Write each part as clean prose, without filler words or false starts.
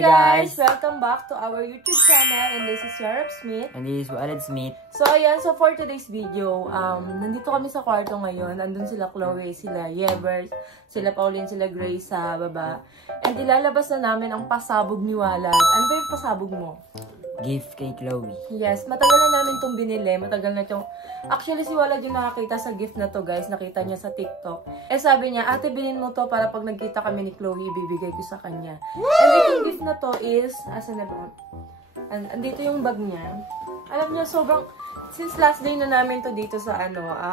guys! Welcome back to our YouTube channel, and this is Yarab Smith. And this is Walid Smith. So ayan, so for today's video, nandito kami sa kwarto ngayon. Nandun sila Chloe, sila Yebert, sila Pauline, sila Grace sa baba. And ilalabas na namin ang pasabog ni Walad. Ano ba yung pasabog mo? Gift kay Chloe. Yes, matagal na namin itong binili. Matagal na itong... Actually, si Walad yung nakakita sa gift na to, guys. Nakita niya sa TikTok. Eh, sabi niya, ate, bilhin mo to para pag nagkita kami ni Chloe, ibibigay ko sa kanya. And itong gift na to is... Asan na ba? Andito yung bag niya. Alam niya, sobrang... Since last day na namin to dito sa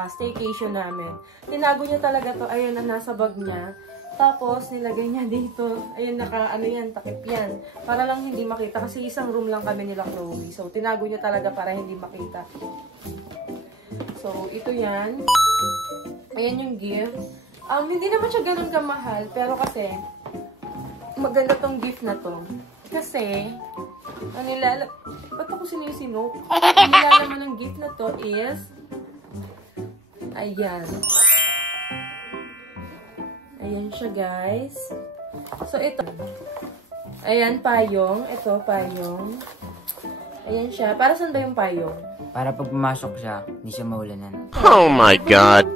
staycation namin. Tinago niya talaga to. Ayun na nasa bag niya. Tapos, nilagay niya dito. Ayun, takip yan. Para lang hindi makita. Kasi isang room lang kami nila Chloe. So, tinago niya talaga para hindi makita. So, ito yan. Ayan yung gift. Hindi naman siya ganun kamahal. Pero kasi, maganda tong gift na to. Kasi, ba't ako sinisinog? Ang nilalaman ng gift na to is, ayan. Ayan siya, guys. So, ito. Ayan, payong. Ito, payong. Ayan siya. Para saan ba yung payong? Para pag pumasok siya, hindi siya maulanan. Oh my God!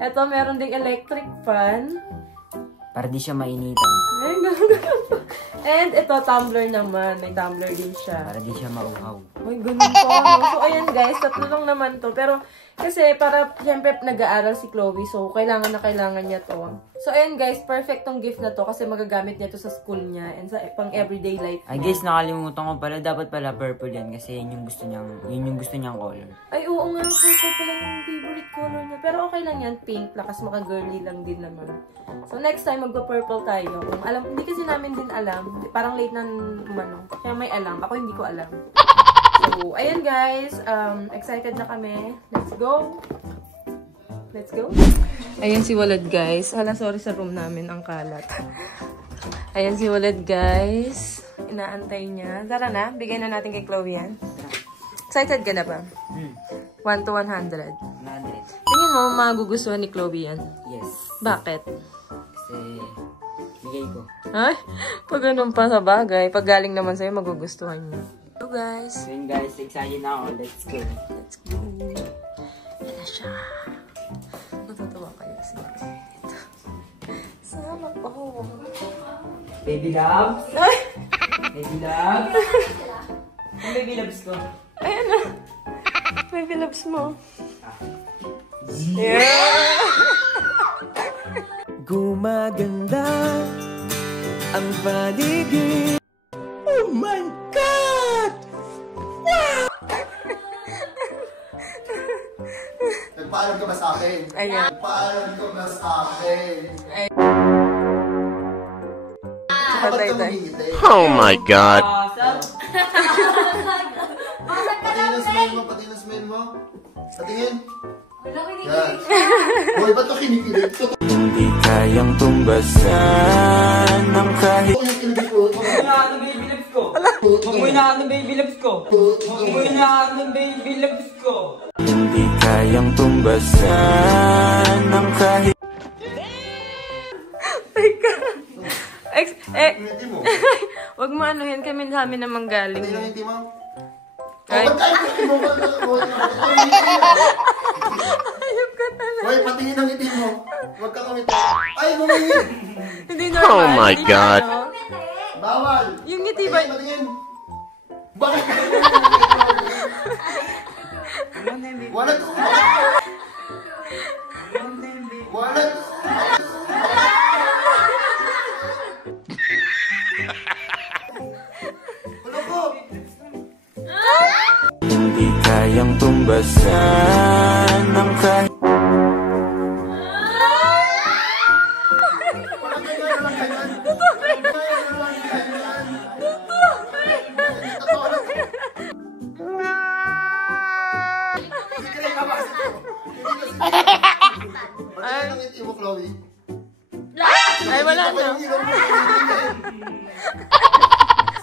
Ito, meron ding electric fan. Para di siya mainitan. Ay, ganun pa. And ito, tumbler naman. May tumbler din siya. Para di siya mauhaw. Ay, ganun pa. No? So, ayan guys, tatlo lang naman to. Pero, kasi para, siyempre, nag-aaral si Chloe. So, kailangan niya to. So, ayan guys, perfect tong gift na to. Kasi magagamit niya to sa school niya. And sa pang everyday life niya. Ay guys, nakalimutan ko pala. Dapat pala purple yan. Kasi yun yung gusto niyang color. Ay, oo nga. Purple pala yung favorite color niya. Pero okay lang yan. Pink. Lakas maka-girly lang din naman. So, next time, magpa-purple tayo. Kung alam, hindi kasi namin din alam. Parang late na umano. Kaya may alam. Ako hindi ko alam. So, ayan guys. Excited na kami. Let's go. Let's go. Ayan si Walad guys. Hala, sorry sa room namin. Ang kalat. Ayan si Walad guys. Inaantay niya. Tara na. Bigay na natin kay Chloe yan. Excited ka na ba? 1 to 100. 100. Tingin mo, magugustuhan ni Chloe yan? Yes. Bakit? Kasi, bigay ko. Ay, pag ganun pa sa bagay. Pag galing naman sa'yo, magugustuhan niya. So guys. So yun guys, excited na ako. Let's go. Let's go. Yan na siya. Natutuwa kayo si Ito. Sama po. Baby loves. Baby loves. Ang baby loves ko. Ayan na. Baby loves mo. Yeah! Gumaganda ang paligid. Oh my God! Wow! Nagpaalam ka ba sa akin? Ayan. Nagpaalam ka ba sa akin? Patay tayo. Oh my God! Patingin ang smell mo, patingin ang smell mo. Patingin. Yan. Hoy, ba't ka kinikilig? Hindi kayang tumbasan ng kahit Ito yung kinilig ko. Mamuhay na ng baby loves ko. Mamuhay na ng baby loves ko. hindi kayang tumbasan ng kahit Hindi mo. Wag mo anuhin kami sa amin naman galing. Patingin ang hindi mo. Ay. Ba't kayo hindi mo? Ayop ka talaga. Hoy, patingin ang hindi mo. Huwag ka kumita. Ay, bumingin. Hindi normal. Oh my Hindi God. ano. Bawal. Yung ngiti ba? Patingin. Bakit ka Walat ko. Walat. Ulo ko. hindi kayang tumbasan ng kahit Walang ganyan, walang ganyan. Walang ganyan. Totoo lang. Sige ka ba? Patingin ang ngiti mo, Chloe. Ay, wala na.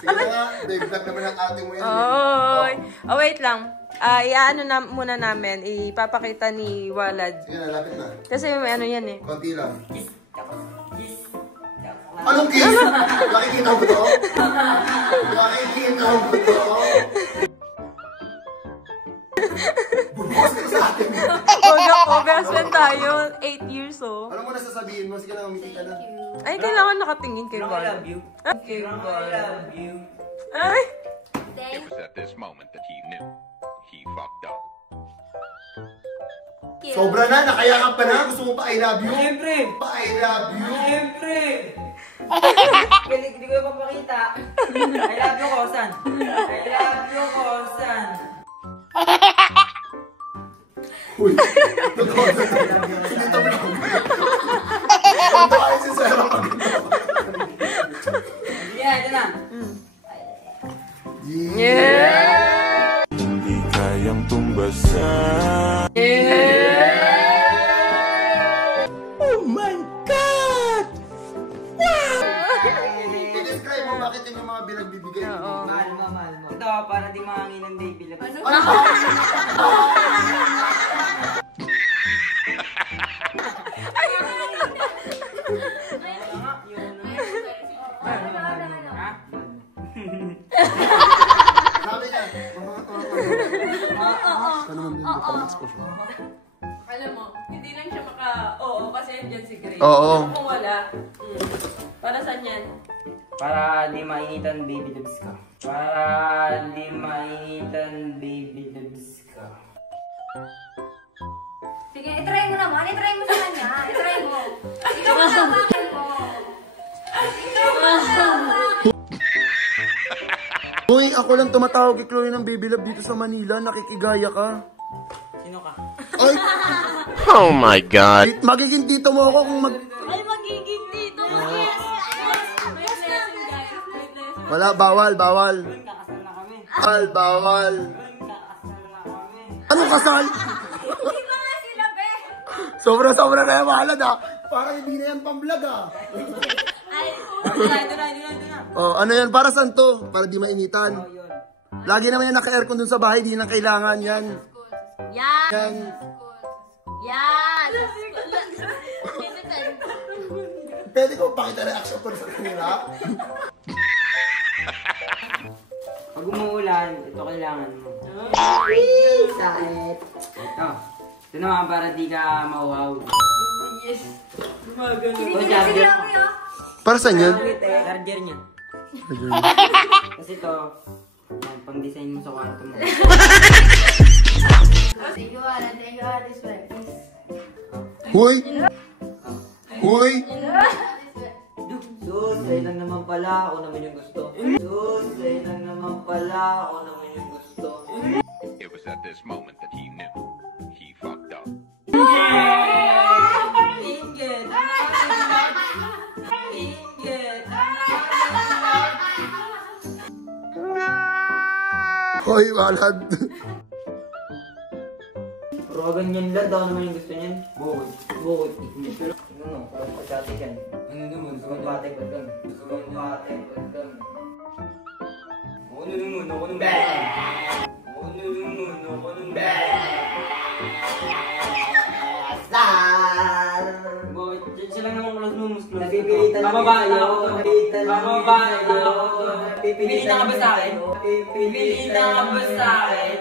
Sige na, babe, vlog naman ang ate mo yan. Oy. Oh, wait lang. Iaano na muna namin. Ipapakita ni Walad. Sige na, lapit na. Kasi may ano yan eh. Konti lang. Anong kiss? Nakikita mo to? Nakikita mo to? Bumos ka sa akin. Huwag ako, best friend tayo. 8 years old. Ano mo na sasabihin mo? Sige lang, umiti ka na. Ay, kailangan nakatingin kay I Val. love you. Kay I Val. love you. Ay! It was at this moment that he knew he fucked up. Sobra na, nakayakap ka na. Gusto mo pa I love you? Siyempre! Pa I love you? Siyempre! Hindi ko yung papakita. I love you, Kosan. I love you, Kosan. Uy, totoo na. Hindi ito mo. Ito ay si Sarah pag ito. Yeah, ito na. Yeah! Hindi kayang tumbasan. I-describe mo bakit yung mga binagbibigay mo. Mahal mo, mahal mo. Ito, para di mahangin ng baby love. Ano? Sabi niya, mga ano man din yung comments ko siya. Alam mo, hindi lang siya oo kasi andyan si Grace. Oo. Kung wala, para saan yan? Para di mainitan baby loves ka. Para di mainitan baby loves ka. Sige, itry mo naman. Itry mo sa kanya. Itry mo. Ikaw ang tawakin mo. Ikaw ang tawakin. Uy, ako lang tumatawag kay Chloe ng Baby Love dito sa Manila. Nakikigaya ka. Sino ka? Ay, Oh my god. magiging tito mo ako kung Ay, magiging dito. Wala, bawal. Kakasal na kami. Bawal. Kakasal na kami. Anong kasal? Hindi ba nga sila, be? Sobra-sobra kaya mahalad ah. Parang hindi na yan pang-vlog ah. Ay, Ito na. Oh, ano yan? Para saan to? Para di mainitan. Oh, yun. Lagi naman yan naka-aircon dun sa bahay. Di nang kailangan yan. yan. Yan. Yan. Pwede ko pakita reaction ko sa kanila? Pag umuulan, ito kailangan mo. Sakit. Ito naman para di ka mauhaw. Yes. Gumagano. Ito, charger. Para saan yan? Charger niya. Kasi ito, pang-design mo sa kwarto mo. Thank you, Alan. Thank you, Alan. This way. Huy! Huy! Sus, ay lang naman pala, ako naman yung gusto. Sus, ay lang naman pala, ako naman yung gusto. It was at this moment that he knew he fucked up. Ingit. Ingit. Hoy, walad. Pero ganyan lang, daw naman yung gusto niyan. Bukod. Ano, pagkati yan. Ano naman, sumapate ko lang. Sumapate ko lang. Ako naman, ako naman. Ako naman. Asal! Siya lang naman close mo, mas close. Napipilitan lang tayo. Pipilitan ka ba sa akin? Pipilitan ka ba sa akin?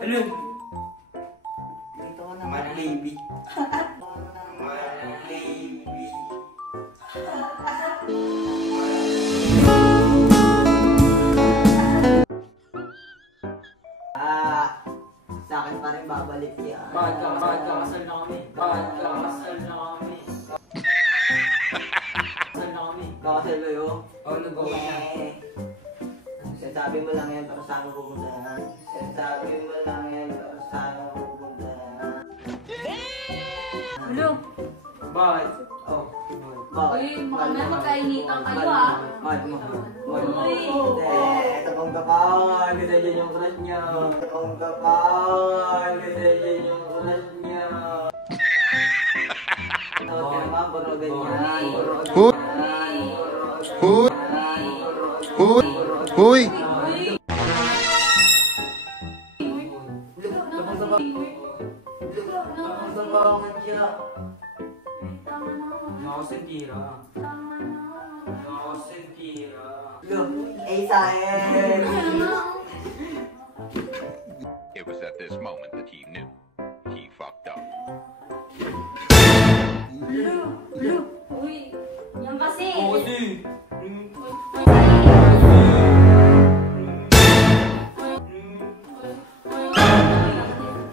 Ano? Dito ka naman, baby. Baby. Sa akin pa rin babalik yan. Bakit kakasal na kami? Kakasal na kami? Kakasal ba yun? Oo, nag-go siya. Sabi mo lang yan para saan ko pupunta. Sabi mo lang yan para saan ko pupunta. Hello. Bakit? Oh. Bakit? Uy, mamaya magkainitan kayo, ah. Mahal mo. Uy. Ito pong kapawan. Kasi dyan yung crush niya. Ito pong kapawan. Kasi dyan yung crush niya. Tawag ka naman, borogan yan. Huy! Huy! Huy! Isael! It was at this moment that he knew he fucked up. Uy, yan kasi.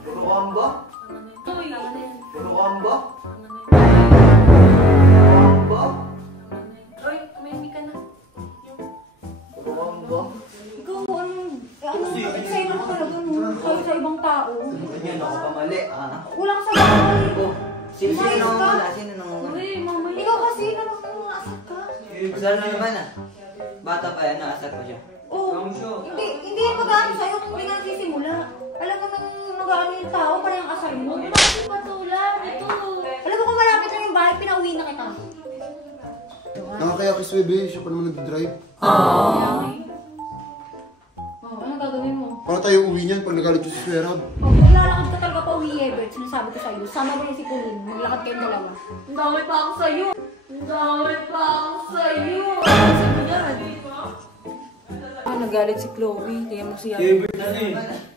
Turuan ba? Turuan ba? Uy, may ka na. Turuan ba? Ikaw, sa'yo na ka talaga nun. Sa'yo sa ibang tao. Ganyan ako pamali, ah. Wala ka sa bahay. Sino nangunguna? Sino nangunguna? Uy, mamaya. Ikaw kasi, asat ka. Sana naman ah. Bata pa yan, naasar ko siya. Oh, hindi yan mag-ano sa'yo kung hindi ka nagsisimula. Alam mo nang mag-ano yung tao, parang asal mo. Bakit patulan? Ito. Alam mo kung malapit lang yung bahay, pinauwi na kita. Nakakaya kay Swebe, siya pa naman nag-drive. Oh, anong gagawin mo? Paano tayo uwi niyan pag nagalit yung si Swerab? Oh, maglalakad ka talaga pa uwi, Ebert. Sinasabi ko sa'yo. Sama mo yung si Pauline. Maglakad kayong dalawa. Ang dami pa ako sa'yo. Ang dami pa ako sa'yo. Nagalit si Chloe, kaya mo si Ate.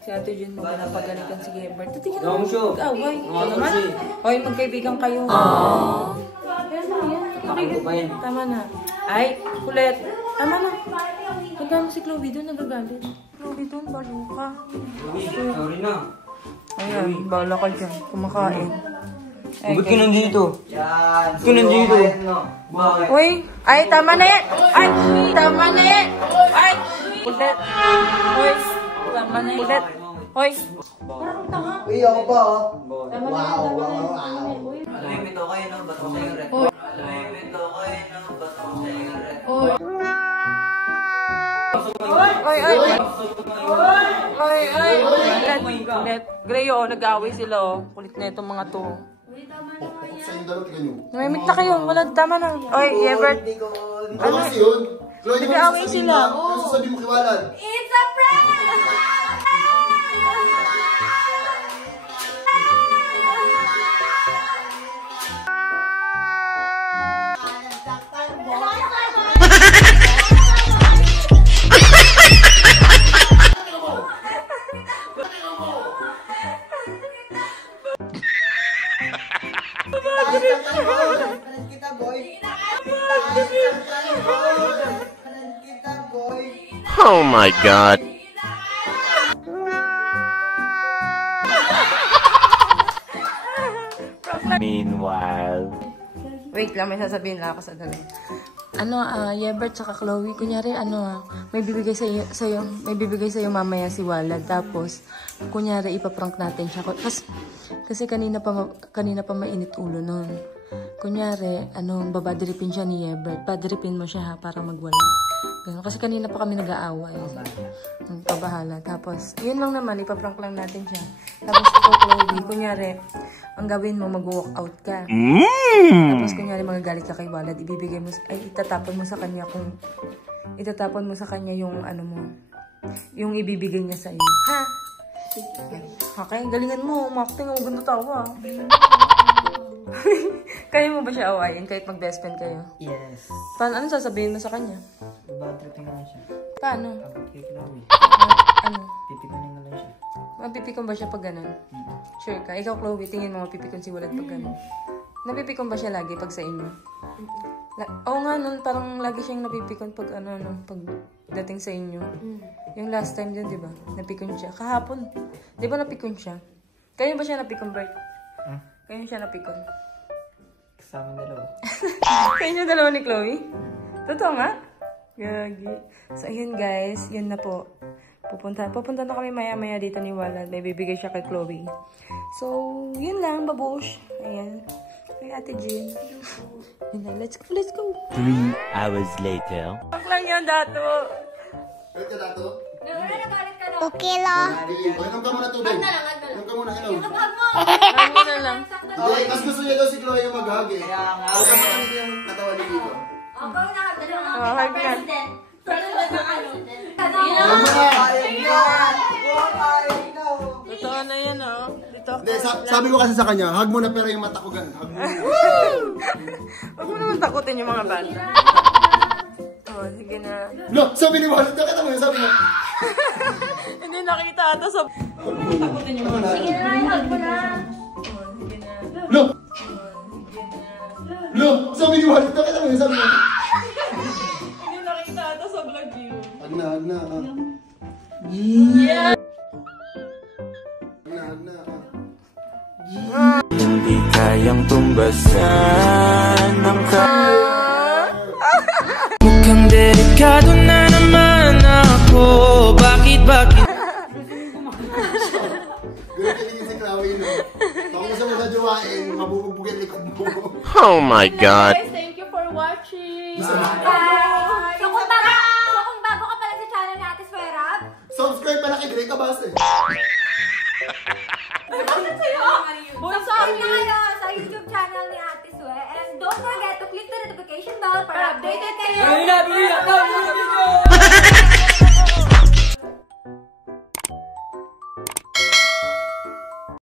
Si Ate Jun mo napagalitan si Gebert. Tingnan mo, mag-away. Ito naman. Hoy, magkaibigan kayo. Yan. Tama na. Ay, kulit. Tama na. Pagka mo si Chloe doon, nagagalit. Chloe doon, balo ka. Sorry na. Ayan, bala ka dyan. Kumakain. Ay, Ba't ka nandito? Yan. Ba't ka nandito? Bakit? Uy! Ay, tama na yan! Ay! Tama na yan! Ay! Kulit! Uy! Tama na yan! Kulit! Uy! Parang tanga. Uy, ako pa oh. Tama na yan, tama na yan. Uy. Alimit ako kayo, no? Ba't ako sa'yo rin? Alimit ako kayo, no? Ba't ako sa'yo rin? Uy! Uy! Uy! Uy! Uy! Kulit! Kulit! Grayo, nag-away sila oh. Kulit na itong mga to. Sa inyo dalawa, tingnan nyo. Namimik na kayo. Wala, tama na. Uy, Ebert. Ano kasi yun? Chloe, di ba Nag-aaway sasabihin sila. mo? Ano sasabihin mo kay Walad? It's a prank! Oh my god. Meanwhile. Wait lang, may sasabihin lang ako sa dali. Yebert tsaka Chloe, kunyari, may bibigay sa'yo mamaya si Walad. Tapos, kunyari, ipaprank natin siya. Kasi kanina pa mainit ulo nun. Kunyari, babadiripin siya ni Yebert. Badiripin mo siya ha, para magwala. Ganun. Kasi kanina pa kami nag-aaway. Pabahala. Tapos, yun lang naman, ipaprank lang natin siya. Tapos, ikaw, Chloe, kunyari, ang gawin mo, mag-walk out ka. Tapos, kunyari, magagalit ka kay Walad, itatapon mo sa kanya yung, yung ibibigay niya sa'yo. Ha? Okay, galingan mo. Umakting, ang ganda tawa. Kaya mo ba siya awayin kahit mag-best friend kayo? Yes. Ano sasabihin mo sa kanya? Bad tripping na siya. Paano? Abot kay Chloe. Pipikunin na lang siya. Mapipikon ba siya pag gano'n? Sure ka? Ikaw, Chloe, tingin mo mapipikon si Walad pag gano'n. Napipikon ba siya lagi pag sa inyo? Oo nga nun, parang lagi siyang napipikon pag pag dating sa inyo. Yung last time din, di ba? Napikon siya. Kahapon. Di ba napikon siya? Kayo ba siya napikon, Bert? Kayo siya napikon? Kasama dalawa. Kayo dalawa ni Chloe? Totoo nga? Gagi. So, ayun guys. Yun na po. Pupunta na kami maya-maya dito ni Walad. May bibigay siya kay Chloe. So, yun lang, babush. Ayan. Kay Ate Jean. Yun lang. Let's go. 3 hours later. Pak lang yan, Dato. Galit ka dato? Nagalit ka na. Okay lang. Inom ka muna tubig. Inom ka muna, inom. Hug mo na lang. Hindi, mas gusto niya daw si Chloe yung mag-hug eh. Kaya nga. Huwag ka makamit yung katawan ni Dito. Ako yung nakadalawa ng Oh, hug na. President ng ano. Alam mo na! Totoo na yan, oh. Dito. Hindi, sabi ko kasi sa kanya, hug mo na pero yung mata ko ganun. Hug mo na. Huwag mo naman takutin yung mga bata. Oh, Oh, sige na. No, sabi ni Wallet, nakita mo yun, sabi niya. Hindi nakita ata sa... Takutin niyo muna. Sige na, hug mo na. Oh, sige na. No, Sige na. no, sabi ni Wallet, nakita mo yun, sabi niya. Hindi nakita ata sa vlog yun. Hag na, hag na. Yeah! Hag na, hag na. Hindi kayang tumbasan ng mukhang delikado na naman ako. Bakit? Ganun kaligin si Chloe, no? Baka mo siya magkajowain, mabubugbog yung likod mo. Oh my god. Guys, thank you for watching! Bye! So kung bago ka pala sa channel ni Ate Swerab, Subscribe pala kay Grey Cabase. subscribe na kayo sa YouTube channel ni Ate Swe. And don't forget to click the notification bell para updated kayo.